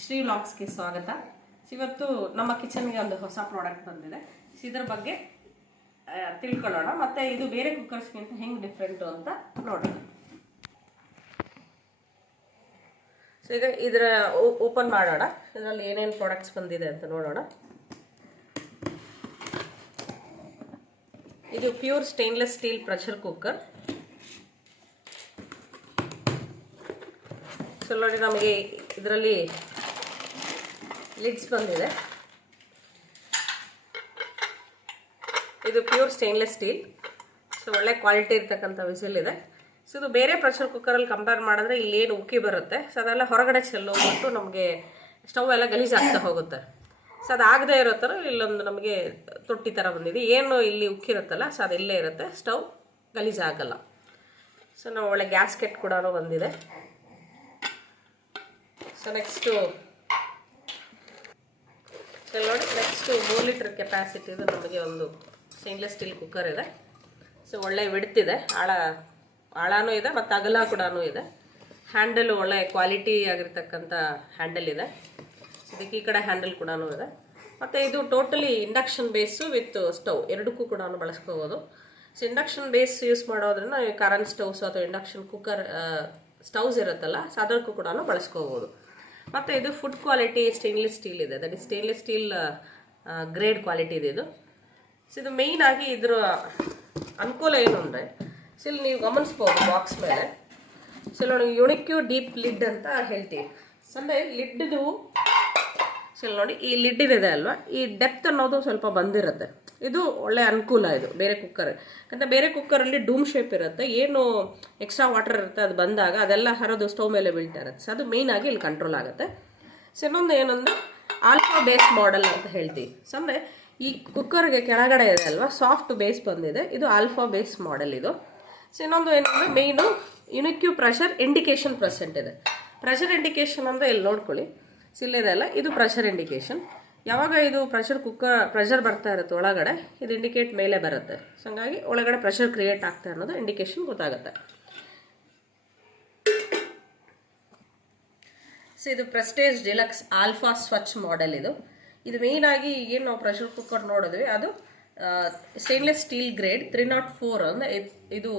ಶ್ರೀ ವ್ಲಾಗ್ಸ್ಗೆ ಸ್ವಾಗತ. ಇವತ್ತು ನಮ್ಮ ಕಿಚನ್ಗೆ ಒಂದು ಹೊಸ ಪ್ರಾಡಕ್ಟ್ ಬಂದಿದೆ. ಇದರ ಬಗ್ಗೆ ತಿಳ್ಕೊಳ್ಳೋಣ, ಮತ್ತೆ ಇದು ಬೇರೆ ಕುಕ್ಕರ್ಸ್ಗಿಂತ ಹೆಂಗೆ ಡಿಫ್ರೆಂಟು ಅಂತ ನೋಡೋಣ. ಸೊ ಈಗ ಇದರ ಓಪನ್ ಮಾಡೋಣ, ಇದರಲ್ಲಿ ಏನೇನು ಪ್ರಾಡಕ್ಟ್ಸ್ ಬಂದಿದೆ ಅಂತ ನೋಡೋಣ. ಇದು pure stainless steel pressure cooker. So ನೋಡಿ, ನಮಗೆ ಇದರಲ್ಲಿ ಲಿಡ್ಸ್ ಬಂದಿದೆ. ಇದು ಪ್ಯೂರ್ ಸ್ಟೇನ್ಲೆಸ್ ಸ್ಟೀಲ್, ಸೊ ಒಳ್ಳೆ ಕ್ವಾಲಿಟಿ ಇರ್ತಕ್ಕಂಥ ವಿಸಿಲ್ ಇದೆ. ಸೊ ಇದು ಬೇರೆ ಪ್ರೆಷರ್ ಕುಕ್ಕರಲ್ಲಿ ಕಂಪೇರ್ ಮಾಡಿದ್ರೆ ಇಲ್ಲೇನು ಉಕ್ಕಿ ಬರುತ್ತೆ, ಸೊ ಅದೆಲ್ಲ ಹೊರಗಡೆ ಚೆಲ್ಲೋಗ್ಬಿಟ್ಟು ನಮಗೆ ಸ್ಟವ್ ಎಲ್ಲ ಗಲೀಜಾಗ್ತಾ ಹೋಗುತ್ತೆ. ಸೊ ಅದಾಗದೇ ಇರೋ ಥರ ಇಲ್ಲೊಂದು ನಮಗೆ ತೊಟ್ಟಿ ಥರ ಬಂದಿದೆ. ಏನು ಇಲ್ಲಿ ಉಕ್ಕಿರುತ್ತಲ್ಲ, ಸೊ ಅದೆಲ್ಲೇ ಇರುತ್ತೆ, ಸ್ಟವ್ ಗಲೀಜಾಗಲ್ಲ. ಸೊ ನಾವು ಒಳ್ಳೆ ಗ್ಯಾಸ್ಕೆಟ್ ಕೂಡ ಬಂದಿದೆ. ಸೊ ನೆಕ್ಸ್ಟು ನೋಡಿ, ನೆಕ್ಸ್ಟು 3 ಲೀಟರ್ ಕೆಪಾಸಿಟಿದು ನಮಗೆ ಒಂದು ಸ್ಟೇನ್ಲೆಸ್ ಸ್ಟೀಲ್ ಕುಕ್ಕರ್ ಇದೆ. ಸೊ ಒಳ್ಳೆ ವಿಡ್ತಿದೆ, ಆಳನೂ ಇದೆ ಮತ್ತು ಅಗಲ ಕೂಡ ಇದೆ. ಹ್ಯಾಂಡಲ್ ಒಳ್ಳೆ ಕ್ವಾಲಿಟಿ ಆಗಿರ್ತಕ್ಕಂಥ ಹ್ಯಾಂಡಲ್ ಇದೆ. ಇದಕ್ಕೆ ಈ ಕಡೆ ಹ್ಯಾಂಡಲ್ ಕೂಡ ಇದೆ. ಮತ್ತು ಇದು totally induction base with stove ಎರಡಕ್ಕೂ ಕೂಡ ಬಳಸ್ಕೋಬೋದು. ಸೊ ಇಂಡಕ್ಷನ್ ಬೇಸ್ ಯೂಸ್ ಮಾಡೋದ್ರಿಂದ ಕರೆಂಟ್ ಸ್ಟವ್ಸ್ ಅಥವಾ ಇಂಡಕ್ಷನ್ ಕುಕ್ಕರ್ ಸ್ಟವ್ಸ್ ಇರುತ್ತಲ್ಲ, ಸೊ ಅದಕ್ಕೂ ಕೂಡ ಬಳಸ್ಕೋಬೋದು. ಮತ್ತು ಇದು ಫುಡ್ ಕ್ವಾಲಿಟಿ ಸ್ಟೇನ್ಲೆಸ್ ಸ್ಟೀಲ್ ಇದೆ, that is stainless steel grade quality ಇದೆ ಇದು. ಸೊ ಇದು ಮೇಯ್ನ್ ಆಗಿ ಇದರ ಅನುಕೂಲ ಏನು ಅಂದರೆ, ಸೊ ಇಲ್ಲಿ ನೀವು ಗಮನಿಸ್ಬೋದು ಬಾಕ್ಸ್ ಮೇಲೆ, ಸೊ ನೋಡಿ ಯುನಿಕ್ಯೂ ಡೀಪ್ ಲಿಡ್ ಅಂತ ಹೇಳ್ತೀವಿ. ಸೊ ಅಂದರೆ ಲಿಡ್ದು ಸೊ ನೋಡಿ ಈ ಲಿಡ್ ಇದೆ ಅಲ್ವಾ, ಈ ಡೆಪ್ತ್ ಅನ್ನೋದು ಸ್ವಲ್ಪ ಬಂದಿರುತ್ತೆ. ಇದು ಒಳ್ಳೆ ಅನುಕೂಲ ಇದು ಬೇರೆ ಕುಕ್ಕರ್. ಯಾಕಂದರೆ ಬೇರೆ ಕುಕ್ಕರಲ್ಲಿ ಡೂಮ್ ಶೇಪ್ ಇರುತ್ತೆ, ಏನು ಎಕ್ಸ್ಟ್ರಾ ವಾಟರ್ ಇರುತ್ತೆ ಅದು ಬಂದಾಗ ಅದೆಲ್ಲ ಹರಿದು ಸ್ಟವ್ ಮೇಲೆ ಬೀಳ್ತಾ ಇರುತ್ತೆ. ಸೊ ಅದು ಮೇಯ್ನಾಗಿ ಇಲ್ಲಿ ಕಂಟ್ರೋಲ್ ಆಗುತ್ತೆ. ಸೊ ಇನ್ನೊಂದು ಏನಂದರೆ ಆಲ್ಫಾ ಬೇಸ್ ಮಾಡೆಲ್ ಅಂತ ಹೇಳ್ತೀವಿ. ಸೊ ಅಂದರೆ ಈ ಕುಕ್ಕರ್ಗೆ ಕೆಳಗಡೆ ಇದೆ ಅಲ್ವಾ, ಸಾಫ್ಟ್ ಬೇಸ್ ಬಂದಿದೆ, ಇದು ಆಲ್ಫಾ ಬೇಸ್ ಮಾಡೆಲ್ ಇದು. ಸೊ ಇನ್ನೊಂದು ಏನಂದರೆ ಮೇಯ್ನು ಯುನಿಕ್ಯೂ ಪ್ರೆಷರ್ ಇಂಡಿಕೇಶನ್ ಪ್ರೆಸೆಂಟ್ ಇದೆ. ಪ್ರೆಷರ್ ಇಂಡಿಕೇಶನ್ ಅಂದರೆ ಇಲ್ಲಿ ನೋಡ್ಕೊಳ್ಳಿ, ಸಿಲ್ಲಿದೆ ಅಲ್ಲ, ಇದು ಪ್ರೆಷರ್ ಇಂಡಿಕೇಶನ್. ಯಾವಾಗ ಇದು ಪ್ರೆಷರ್ ಬರ್ತಾ ಇರುತ್ತೆ ಒಳಗಡೆ, ಇದು ಇಂಡಿಕೇಟ್ ಮೇಲೆ ಬರುತ್ತೆ. ಸೊ ಹಂಗಾಗಿ ಒಳಗಡೆ ಪ್ರೆಷರ್ ಕ್ರಿಯೇಟ್ ಆಗ್ತಾ ಅನ್ನೋದು ಇಂಡಿಕೇಶನ್ ಗೊತ್ತಾಗುತ್ತೆ. ಸೊ ಇದು ಪ್ರೆಸ್ಟೇಜ್ ಡಿಲಕ್ಸ್ ಆಲ್ಫಾ ಸ್ವಚ್ ಮಾಡೆಲ್ ಇದು. ಇದು ಮೇಯ್ನಾಗಿ ಏನು ನಾವು ಪ್ರೆಷರ್ ಕುಕ್ಕರ್ ನೋಡಿದ್ವಿ ಅದು ಸ್ಟೇನ್ಲೆಸ್ ಸ್ಟೀಲ್ ಗ್ರೇಡ್ 304 ಅಂದರೆ ಇದು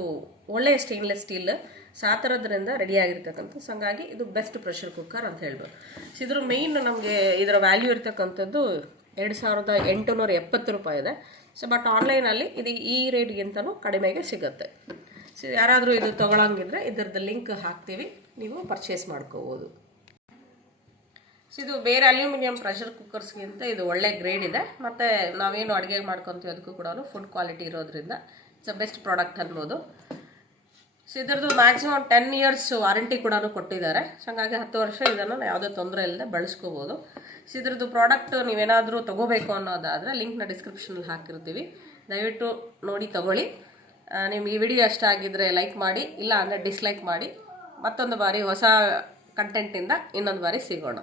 ಒಳ್ಳೆಯ ಸ್ಟೇನ್ಲೆಸ್ ಸ್ಟೀಲ್. ಸೊ ಆ ಥರದ್ರಿಂದ ರೆಡಿ ಆಗಿರ್ತಕ್ಕಂಥ. ಸೊ ಹಂಗಾಗಿ ಇದು ಬೆಸ್ಟ್ ಪ್ರೆಷರ್ ಕುಕ್ಕರ್ ಅಂತ ಹೇಳ್ಬೋದು. ಸೊ ಇದ್ರ ಮೇಯ್ನ್ ನಮಗೆ ಇದರ ವ್ಯಾಲ್ಯೂ ಇರ್ತಕ್ಕಂಥದ್ದು 2870 ರೂಪಾಯಿ ಇದೆ. ಸೊ ಬಟ್ ಆನ್ಲೈನಲ್ಲಿ ಇದು ಈ ರೇಟ್ಗಿಂತಲೂ ಕಡಿಮೆಗೆ ಸಿಗುತ್ತೆ. ಸೊ ಯಾರಾದರೂ ಇದು ತೊಗೊಳಂಗಿದ್ರೆ ಇದರದ್ದು ಲಿಂಕ್ ಹಾಕ್ತೀವಿ, ನೀವು ಪರ್ಚೇಸ್ ಮಾಡ್ಕೋಬೋದು. ಸೊ ಇದು ಬೇರೆ ಅಲ್ಯೂಮಿನಿಯಂ ಪ್ರೆಷರ್ ಕುಕ್ಕರ್ಸ್ಗಿಂತ ಇದು ಒಳ್ಳೆ ಗ್ರೇಡ್ ಇದೆ. ಮತ್ತು ನಾವೇನು ಅಡುಗೆ ಮಾಡ್ಕೊತೀವಿ ಅದಕ್ಕೂ ಕೂಡ ಫುಡ್ ಕ್ವಾಲಿಟಿ ಇರೋದ್ರಿಂದ ಇಟ್ಸ್ ಅ ಬೆಸ್ಟ್ ಪ್ರಾಡಕ್ಟ್ ಅನ್ಬೋದು. ಸೊ ಇದರದ್ದು ಮ್ಯಾಕ್ಸಿಮಮ್ 10 ಇಯರ್ಸ್ ವಾರಂಟಿ ಕೂಡ ಕೊಟ್ಟಿದ್ದಾರೆ. ಸೊ ಹಂಗಾಗಿ 10 ವರ್ಷ ಇದನ್ನು ಯಾವುದೇ ತೊಂದರೆ ಇಲ್ಲದೆ ಬಳಸ್ಕೋಬೋದು. ಸೊ ಇದ್ರದ್ದು ಪ್ರಾಡಕ್ಟ್ ನೀವೇನಾದರೂ ತೊಗೋಬೇಕು ಅನ್ನೋದಾದರೆ ಲಿಂಕ್ನ ಡಿಸ್ಕ್ರಿಪ್ಷನಲ್ಲಿ ಹಾಕಿರ್ತೀವಿ, ದಯವಿಟ್ಟು ನೋಡಿ ತೊಗೊಳ್ಳಿ. ನಿಮ್ಗೆ ಈ ವಿಡಿಯೋ ಇಷ್ಟ ಆಗಿದ್ದರೆ ಲೈಕ್ ಮಾಡಿ, ಇಲ್ಲ ಅಂದರೆ ಡಿಸ್ಲೈಕ್ ಮಾಡಿ. ಮತ್ತೊಂದು ಬಾರಿ ಹೊಸ ಕಂಟೆಂಟಿಂದ ಇನ್ನೊಂದು ಬಾರಿ ಸಿಗೋಣ.